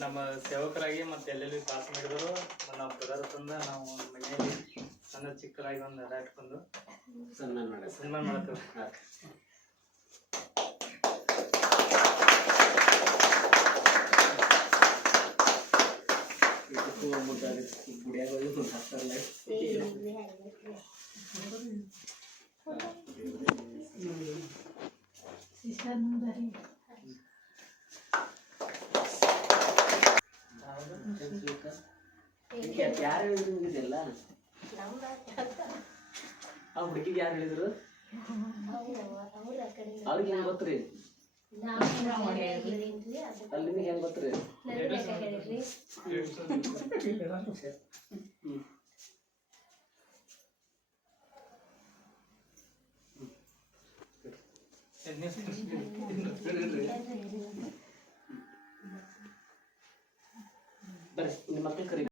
ನಮ್ಮ ಸೇವಕರಾಗಿ ಮತ್ತೆ ಎಲ್ಲೆಲ್ಲಿ ಪಾಸ್ ಮಾಡಿದ್ರು ನಾವು ಪದಾರ್ಥದಿಂದ ನಾವು ಮನೆಯಲ್ಲಿ ಸಣ್ಣ ಚಿಕ್ಕದಾಗಿ ಒಂದು ಅಡ ಇಟ್ಕೊಂಡು ಸನ್ಮಾನ ಮಾಡ್ತೇವೆ. ಯಾರು ಹೇಳಿದ್ರು ನಿಮಗಿದೆಲ್ಲ? ಆ ಹುಡುಗಿಗೆ ಯಾರು ಹೇಳಿದ್ರು? ಅವ್ರಿಗೆ ಹೆಂಗ್ ಗೊತ್ತ್ರಿ? ಅಲ್ಲಿ ನಿಮಗೆ ಹೆಂಗ್ ಗೊತ್ತ್ರಿ? ಬರ್ರಿ ನಿಮ್ಮ ಮಕ್ಕಳು ಕರಿ.